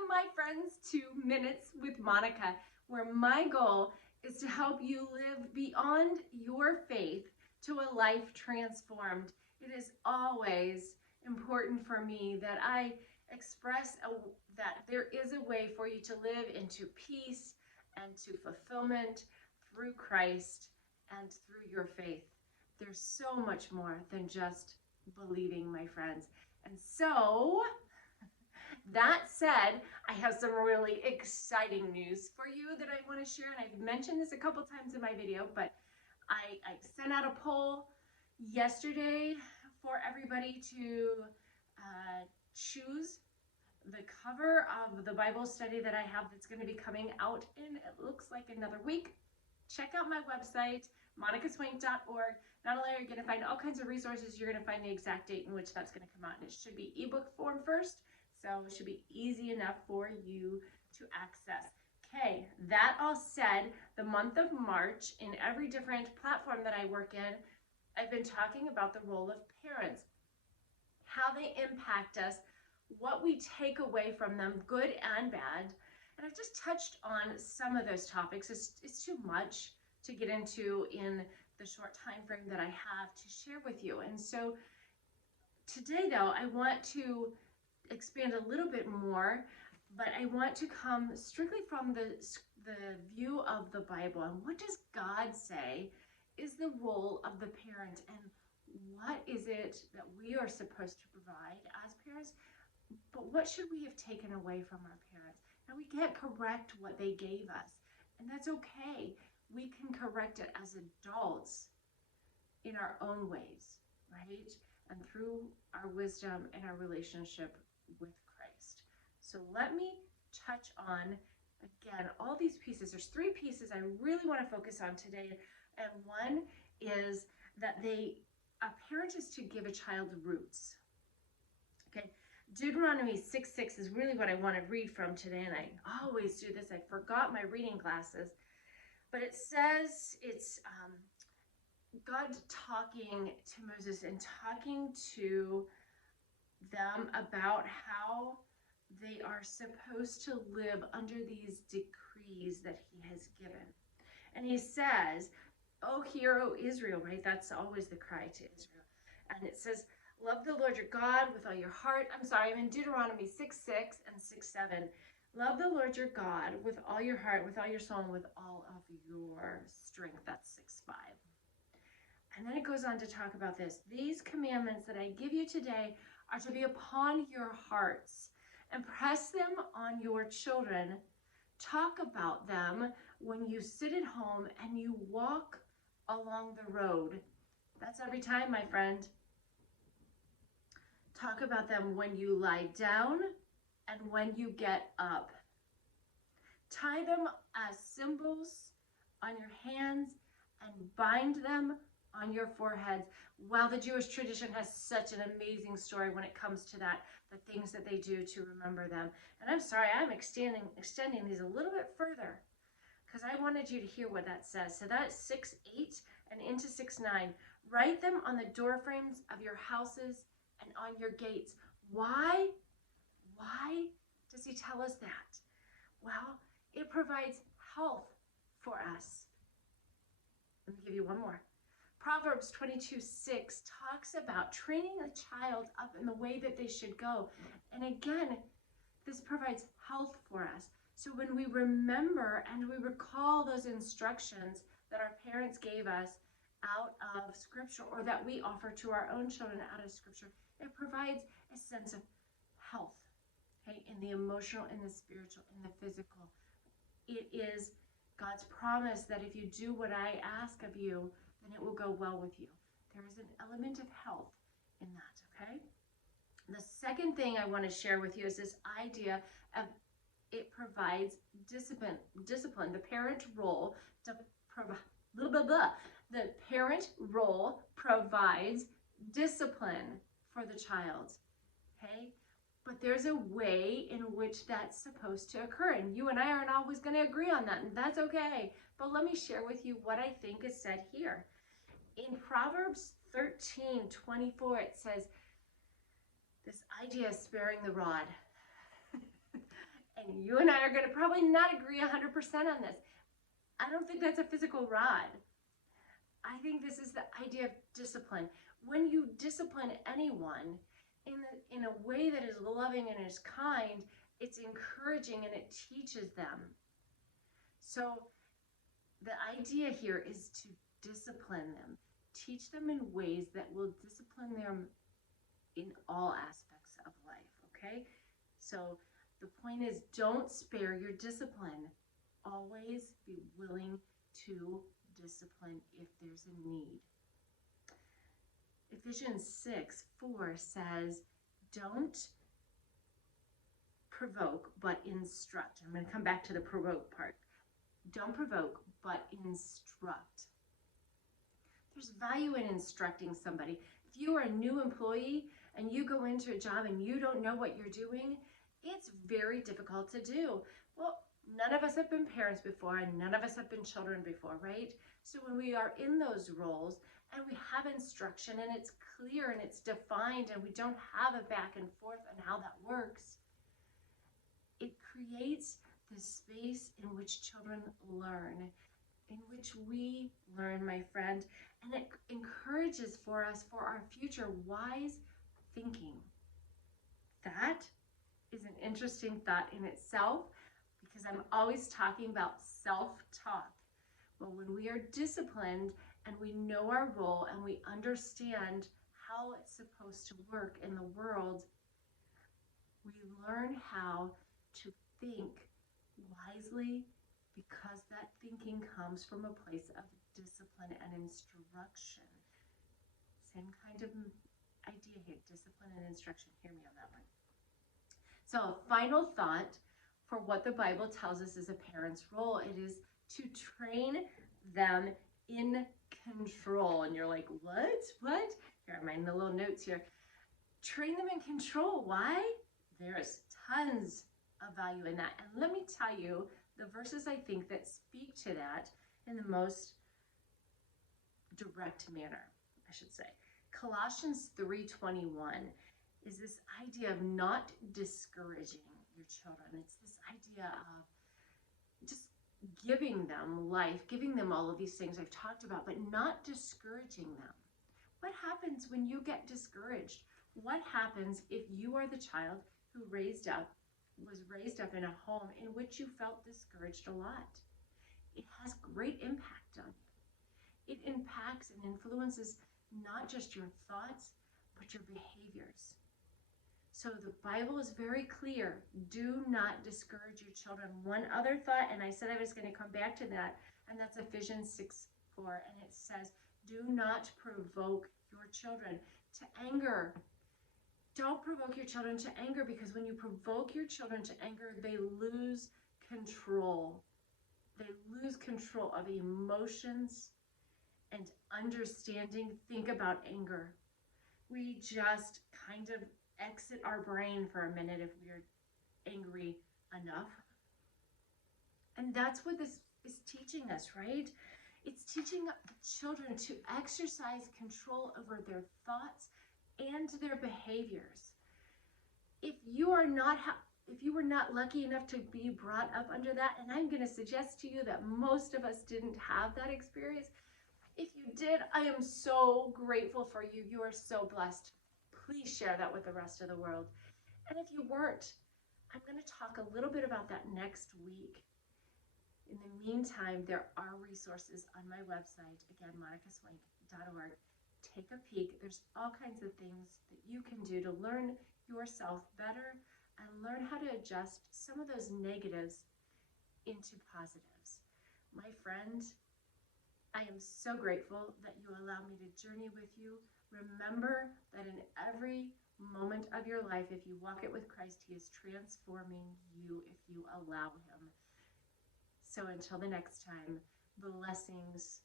Welcome, my friends, to Minutes with Monica, where my goal is to help you live beyond your faith to a life transformed. It is always important for me that I express that there is a way for you to live into peace and to fulfillment through Christ and through your faith. There's so much more than just believing, my friends. And so, that said, I have some really exciting news for you that I want to share. And I've mentioned this a couple times in my video, but I sent out a poll yesterday for everybody to choose the cover of the Bible study that I have that's going to be coming out in, it looks like, another week. Check out my website, monicaswank.org. Not only are you going to find all kinds of resources, you're going to find the exact date in which that's going to come out. And it should be ebook form first, so it should be easy enough for you to access. Okay, that all said, the month of March, in every different platform that I work in, I've been talking about the role of parents, how they impact us, what we take away from them, good and bad. And I've just touched on some of those topics. It's too much to get into in the short time frame that I have to share with you. And so today, though, I want to expand a little bit more, but I want to come strictly from the view of the Bible. And what does God say is the role of the parent, and what is it that we are supposed to provide as parents? But what should we have taken away from our parents? Now, we can't correct what they gave us, and that's okay. We can correct it as adults in our own ways, right? And through our wisdom and our relationship with Christ. So let me touch on, again, all these pieces. There's three pieces I really want to focus on today. And one is that a parent is to give a child roots. Okay, Deuteronomy 6:6 is really what I want to read from today, and I always do this. I forgot my reading glasses, but it says it's God talking to Moses and talking to them about how they are supposed to live under these decrees that he has given. And he says, "Oh, hear, O Israel," right? That's always the cry to Israel. And it says, "Love the Lord your God with all your heart." I'm in Deuteronomy 6:6 and 6:7. "Love the Lord your God with all your heart, with all your soul, and with all of your strength." That's 6:5. And then it goes on to talk about this. "These commandments that I give you today are to be upon your hearts. Impress them on your children. Talk about them when you sit at home and you walk along the road." That's every time, my friend. "Talk about them when you lie down and when you get up. Tie them as symbols on your hands and bind them on your foreheads." Well, the Jewish tradition has such an amazing story when it comes to that, the things that they do to remember them. And I'm sorry, I'm extending these a little bit further because I wanted you to hear what that says. So that's 6:8 and into 6:9. "Write them on the doorframes of your houses and on your gates." Why? Why does he tell us that? Well, it provides health for us. Let me give you one more. Proverbs 22:6 talks about training a child up in the way that they should go. And again, this provides health for us. So when we remember and we recall those instructions that our parents gave us out of Scripture, or that we offer to our own children out of Scripture, it provides a sense of health, okay, in the emotional, in the spiritual, in the physical. It is God's promise that if you do what I ask of you, then it will go well with you. There is an element of health in that, okay? The second thing I want to share with you is this idea of it provides discipline. The parent role The parent role provides discipline for the child, okay? But there's a way in which that's supposed to occur, and you and I aren't always going to agree on that, and that's okay. But let me share with you what I think is said here. In Proverbs 13:24, it says this idea of sparing the rod. And you and I are going to probably not agree 100% on this. I don't think that's a physical rod. I think this is the idea of discipline. When you discipline anyone in a way that is loving and is kind, it's encouraging and it teaches them. So the idea here is to discipline them. Teach them in ways that will discipline them in all aspects of life, okay? So the point is, don't spare your discipline. Always be willing to discipline if there's a need. Ephesians 6:4 says, don't provoke, but instruct. I'm going to come back to the provoke part. Don't provoke, but instruct. There's value in instructing somebody. If you are a new employee and you go into a job and you don't know what you're doing, it's very difficult to do. Well, none of us have been parents before and none of us have been children before, right? So when we are in those roles and we have instruction and it's clear and it's defined and we don't have a back and forth on how that works, it creates this space in which children learn, in which we learn, my friend, and it encourages for us, for our future, wise thinking. That is an interesting thought in itself, because I'm always talking about self-talk. Well, when we are disciplined and we know our role and we understand how it's supposed to work in the world, we learn how to think wisely, because that thinking comes from a place of discipline and instruction. Same kind of idea here, discipline and instruction. Hear me on that one. So a final thought for what the Bible tells us is a parent's role. It is to train them in control. And you're like, what? Here are my little notes here. Train them in control. Why? There's tons of value in that. And let me tell you the verses I think that speak to that in the most direct manner, I should say. Colossians 3:21 is this idea of not discouraging your children. It's this idea of just giving them life, giving them all of these things I've talked about, but not discouraging them. What happens when you get discouraged? What happens if you are the child who was raised up in a home in which you felt discouraged a lot? It has great impact on you. It impacts and influences not just your thoughts, but your behaviors. So the Bible is very clear. Do not discourage your children. One other thought, and I said I was going to come back to that, and that's Ephesians 6:4, and it says, do not provoke your children to anger. Don't provoke your children to anger, because when you provoke your children to anger, they lose control. They lose control of emotions and understanding. Think about anger. We just kind of exit our brain for a minute if we're angry enough. And that's what this is teaching us, right? It's teaching children to exercise control over their thoughts and their behaviors. If you were not lucky enough to be brought up under that, and I'm going to suggest to you that most of us didn't have that experience. If you did, I am so grateful for you. You are so blessed. Please share that with the rest of the world. And if you weren't, I'm going to talk a little bit about that next week. In the meantime, there are resources on my website, again, monicaswank.org. Take a peek. There's all kinds of things that you can do to learn yourself better and learn how to adjust some of those negatives into positives. My friend, I am so grateful that you allow me to journey with you. Remember that in every moment of your life, if you walk it with Christ, He is transforming you if you allow Him. So until the next time, blessings